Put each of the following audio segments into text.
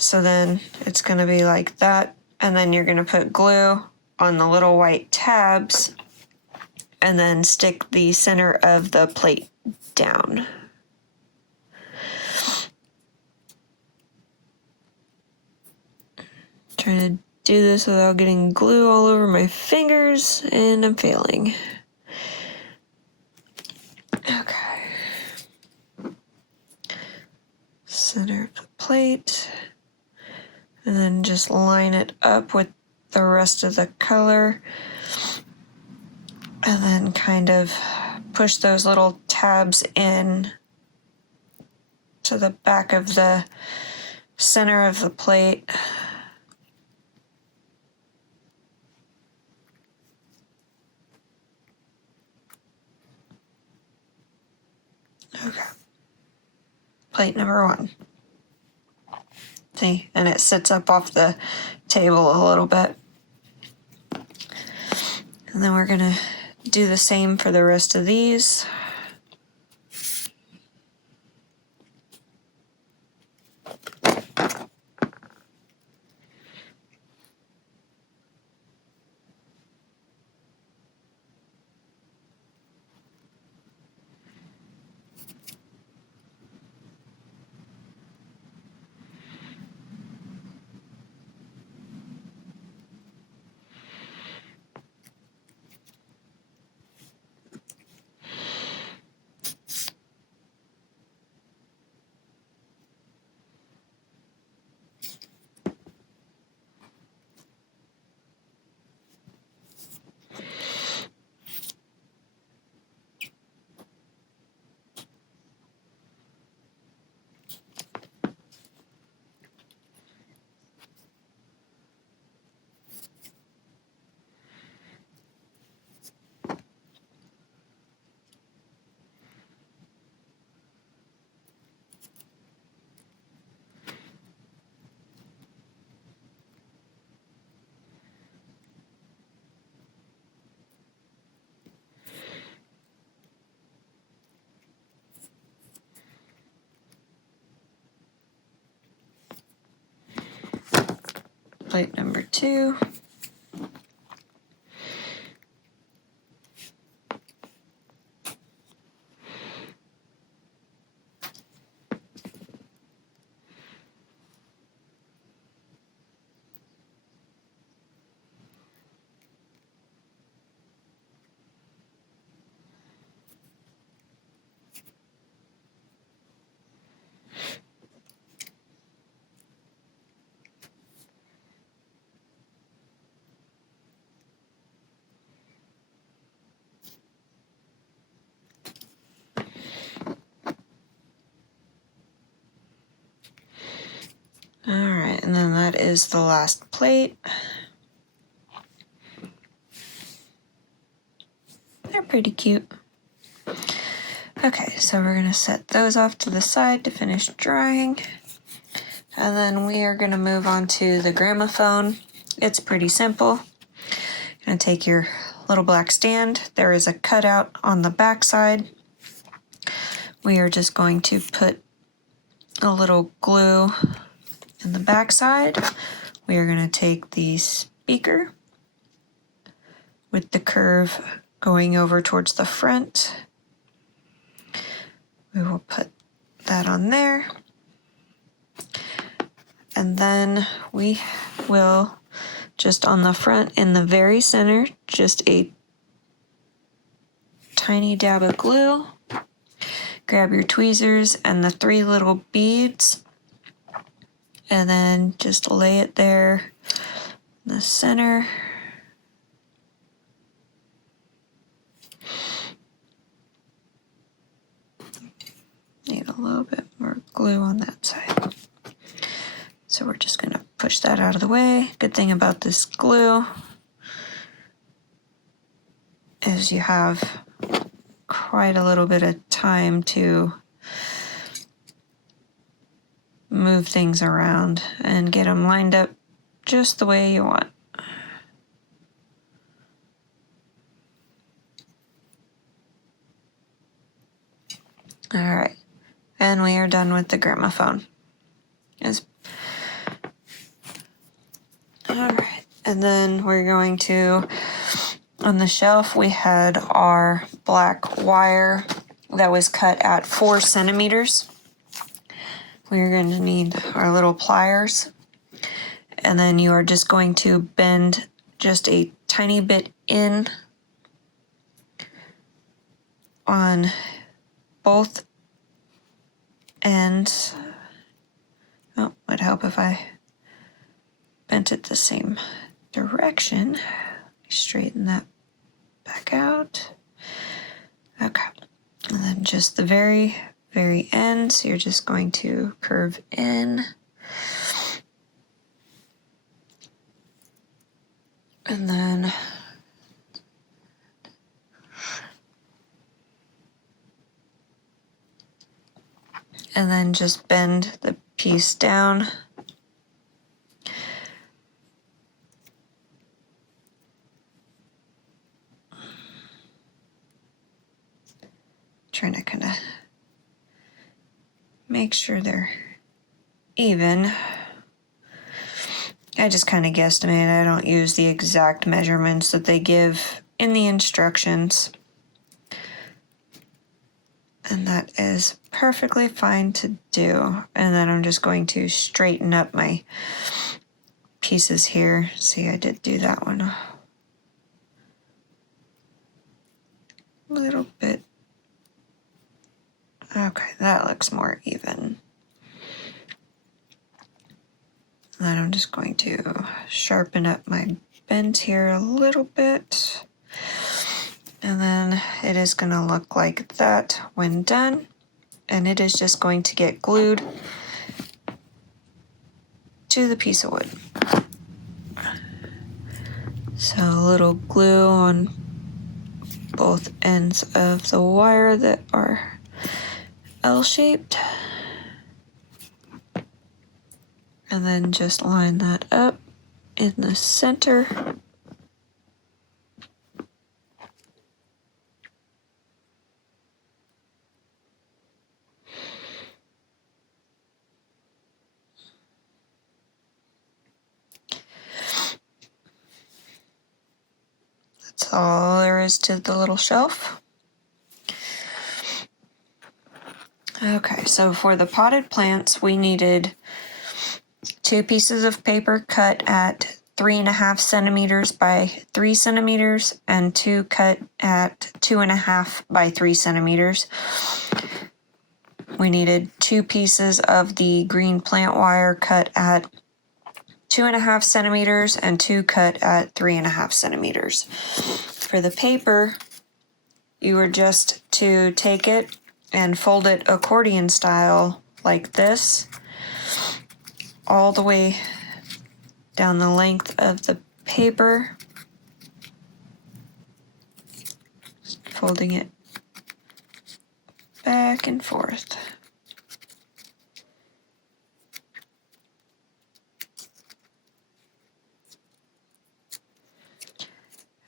So then it's going to be like that. And then you're going to put glue on the little white tabs and then stick the center of the plate down. Trying to do this without getting glue all over my fingers, and I'm failing. Okay. Center of the plate. And then just line it up with the rest of the color. And then kind of push those little tabs in to the back of the center of the plate. Okay. Plate number 1. See, and it sits up off the table a little bit. And then we're gonna do the same for the rest of these. Plate number 2. All right, and then that is the last plate. They're pretty cute. Okay, so we're gonna set those off to the side to finish drying. And then we are gonna move on to the gramophone. It's pretty simple. You're gonna take your little black stand. There is a cutout on the back side. We are just going to put a little glue in the back side. We are going to take the speaker with the curve going over towards the front. We will put that on there. And then we will just on the front in the very center, just a tiny dab of glue. Grab your tweezers and the 3 little beads and then just lay it there in the center. Need a little bit more glue on that side. So we're just going to push that out of the way. Good thing about this glue is you have quite a little bit of time to move things around and get them lined up just the way you want. All right, and we are done with the gramophone. It's And then we're going to, on the shelf, we had our black wire that was cut at 4 centimeters. We're going to need our little pliers. And then you are just going to bend just a tiny bit in on both ends. Oh, it'd help if I bent it the same direction. Straighten that back out. Okay. And then just the very, very end. So you're just going to curve in. And then just bend the piece down. Trying to kind of make sure they're even. I just kind of guesstimate. I don't use the exact measurements that they give in the instructions. And that is perfectly fine to do. And then I'm just going to straighten up my pieces here. See, I did do that one a little bit. Okay, that looks more even. And then I'm just going to sharpen up my bend here a little bit. And then it is going to look like that when done. And it is just going to get glued to the piece of wood. So a little glue on both ends of the wire that are L-shaped. And then just line that up in the center. That's all there is to the little shelf. Okay, so for the potted plants, we needed 2 pieces of paper cut at 3.5 centimeters by 3 centimeters and 2 cut at 2.5 by 3 centimeters. We needed 2 pieces of the green plant wire cut at 2.5 centimeters and 2 cut at 3.5 centimeters. For the paper, you were just to take it and fold it accordion style like this, all the way down the length of the paper, folding it back and forth.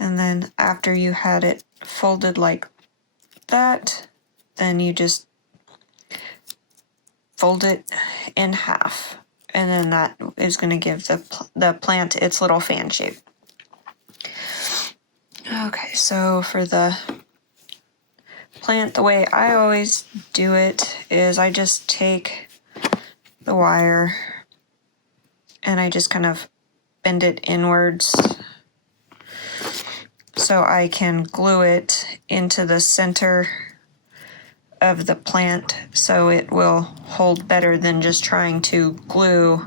And then after you had it folded like that, then you just fold it in half. And then that is going to give the plant its little fan shape. Okay, so for the plant, the way I always do it is I just take the wire and I just kind of bend it inwards so I can glue it into the center of the plant so it will hold better than just trying to glue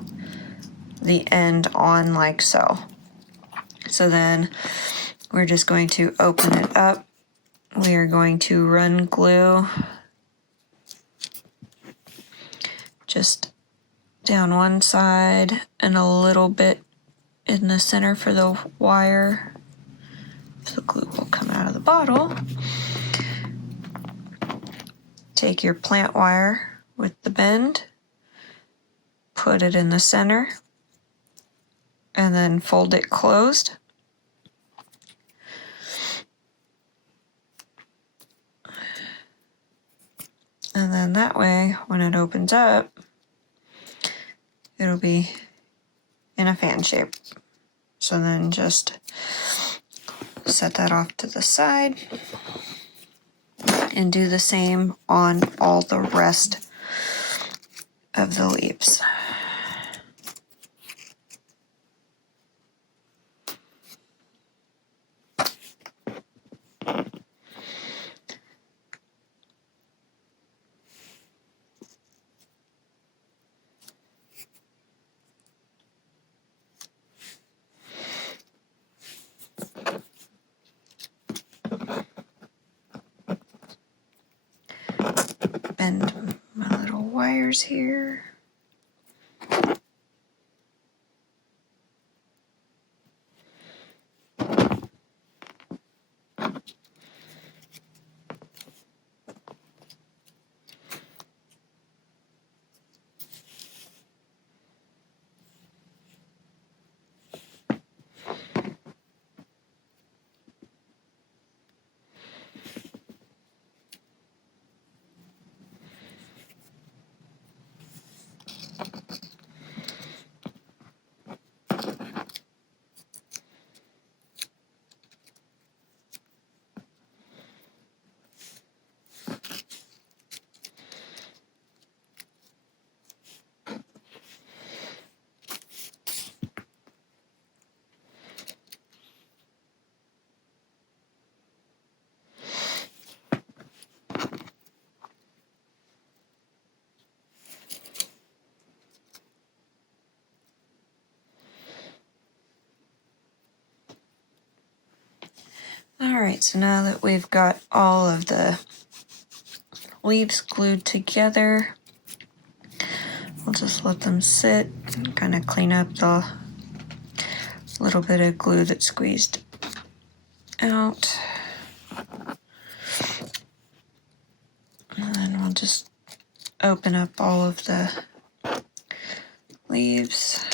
the end on like so. So then we're just going to open it up. We are going to run glue just down one side and a little bit in the center for the wire. So the glue will come out of the bottle. Take your plant wire with the bend, put it in the center, and then fold it closed. And then that way, when it opens up, it'll be in a fan shape. So then just set that off to the side and do the same on all the rest of the leaves. Bend my little wires here. Alright, so now that we've got all of the leaves glued together, we'll just let them sit and kind of clean up the little bit of glue that squeezed out. And then we'll just open up all of the leaves.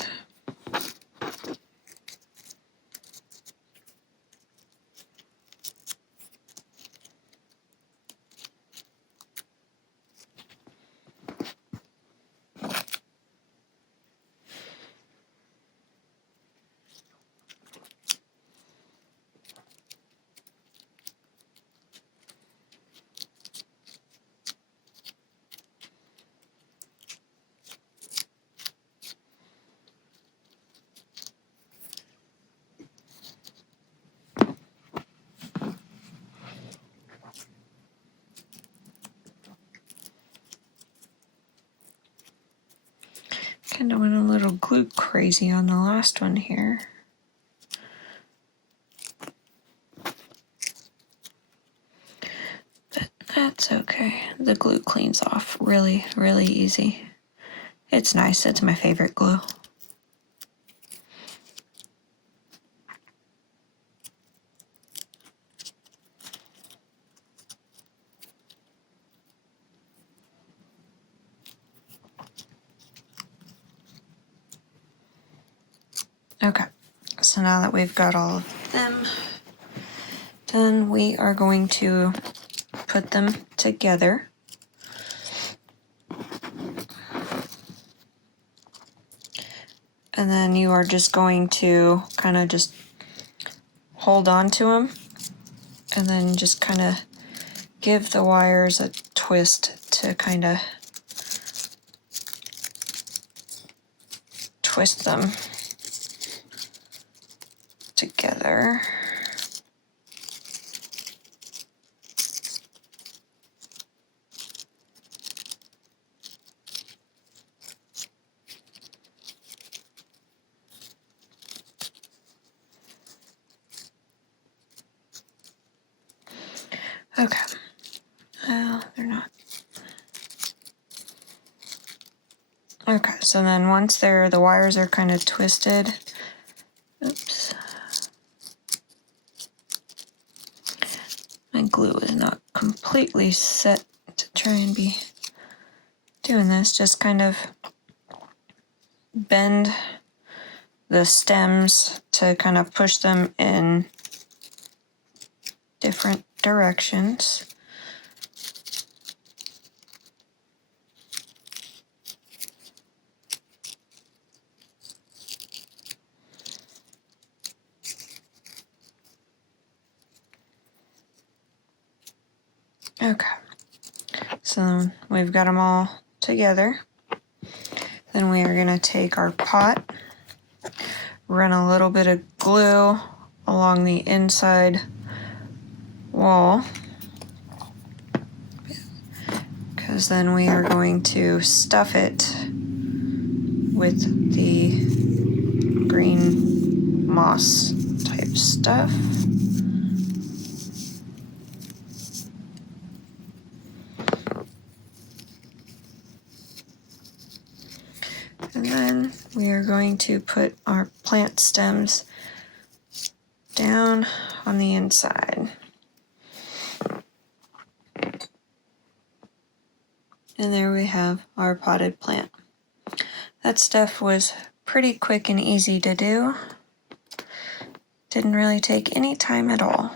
Kind of went a little glue crazy on the last one here. But that's okay. The glue cleans off really, really easy. It's nice. It's my favorite glue. Okay, so now that we've got all of them done, we are going to put them together. And then you are just going to kind of just hold on to them and then just kind of give the wires a twist to kind of twist them together. Okay. Well, they're not. Okay, so then once the wires are kind of twisted, oops. My glue is not completely set to try and be doing this. Just kind of bend the stems to kind of push them in different directions. Okay, so we've got them all together. Then we are going to take our pot, run a little bit of glue along the inside wall, because then we are going to stuff it with the green moss type stuff. And then we are going to put our plant stems down on the inside. And there we have our potted plant. That stuff was pretty quick and easy to do. Didn't really take any time at all.